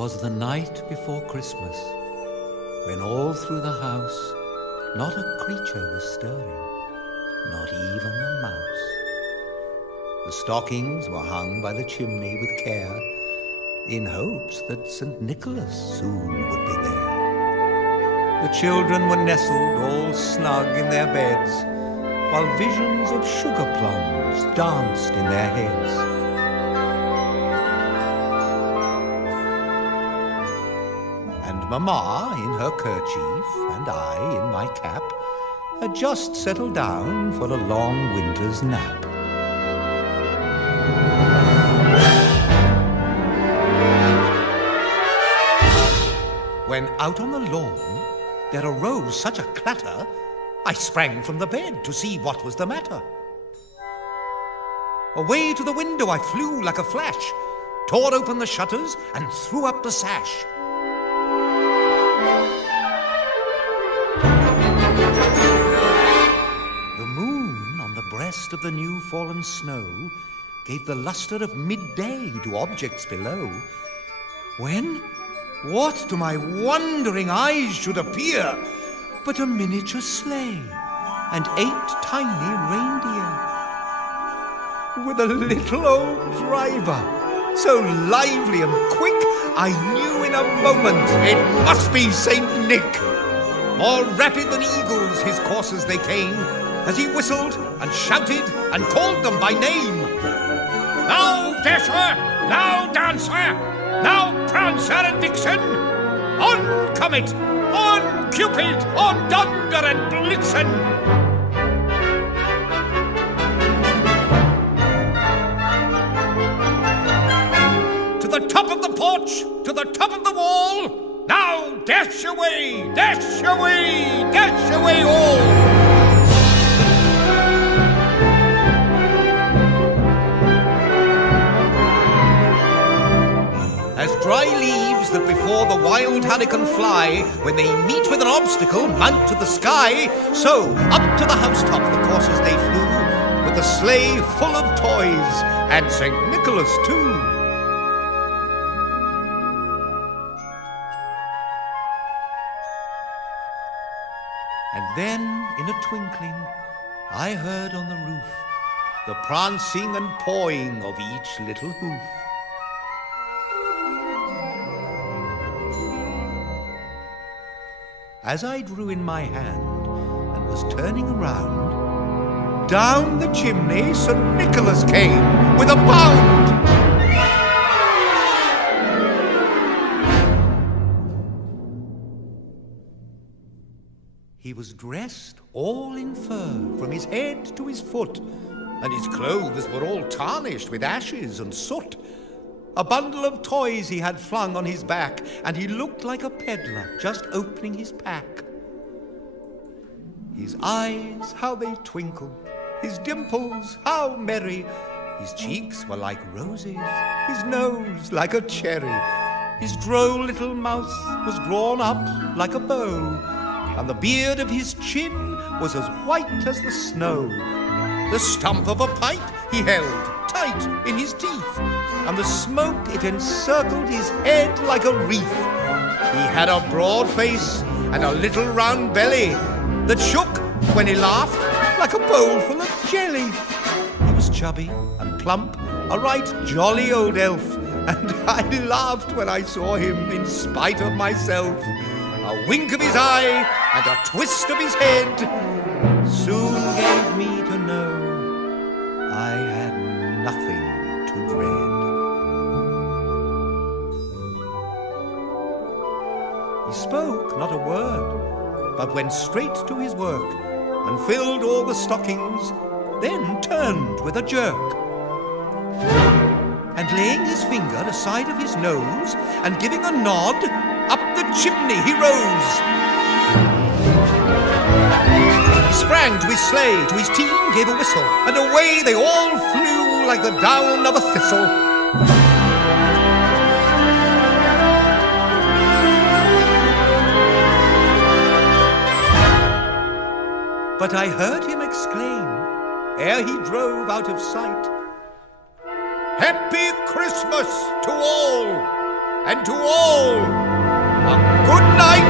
'Twas the night before Christmas, when all through the house not a creature was stirring, not even a mouse. The stockings were hung by the chimney with care, in hopes that St. Nicholas soon would be there. The children were nestled all snug in their beds, while visions of sugar plums danced in their heads. Mamma in her kerchief and I in my cap had just settled down for a long winter's nap. When out on the lawn there arose such a clatter, I sprang from the bed to see what was the matter. Away to the window I flew like a flash, tore open the shutters and threw up the sash. Of the new fallen snow gave the lustre of midday to objects below, when what to my wondering eyes should appear but a miniature sleigh and 8 tiny reindeer, with a little old driver so lively and quick I knew in a moment it must be Saint Nick. More rapid than eagles his coursers they came, as he whistled and shouted and called them by name. Now Dasher, now Dancer, now Prancer and Vixen, on Comet, on Cupid, on Donder and Blitzen. To the top of the porch, to the top of the wall, now dash away, dash away, dash away all. As dry leaves that before the wild hurricane fly, when they meet with an obstacle, mount to the sky, so up to the housetop the coursers they flew, with the sleigh full of toys, and St. Nicholas too. And then, in a twinkling, I heard on the roof the prancing and pawing of each little hoof. As I drew in my hand and was turning around, down the chimney St. Nicholas came with a bound. He was dressed all in fur from his head to his foot, and his clothes were all tarnished with ashes and soot. A bundle of toys he had flung on his back, and he looked like a peddler just opening his pack. His eyes, how they twinkled, his dimples, how merry. His cheeks were like roses, his nose like a cherry. His droll little mouth was drawn up like a bow, and the beard of his chin was as white as the snow. The stump of a pipe he held tight in his teeth, and the smoke it encircled his head like a wreath. He had a broad face and a little round belly that shook when he laughed like a bowl full of jelly. He was chubby and plump, a right jolly old elf, and I laughed when I saw him in spite of myself. A wink of his eye and a twist of his head soon gave me to know I had nothing to dread. He spoke not a word, but went straight to his work and filled all the stockings, then turned with a jerk. And laying his finger aside of his nose and giving a nod, up the chimney he rose. He sprang to his sleigh, to his team gave a whistle, and away they all flew like the down of a thistle. But I heard him exclaim, ere he drove out of sight, "Happy Christmas to all, and to all a good night."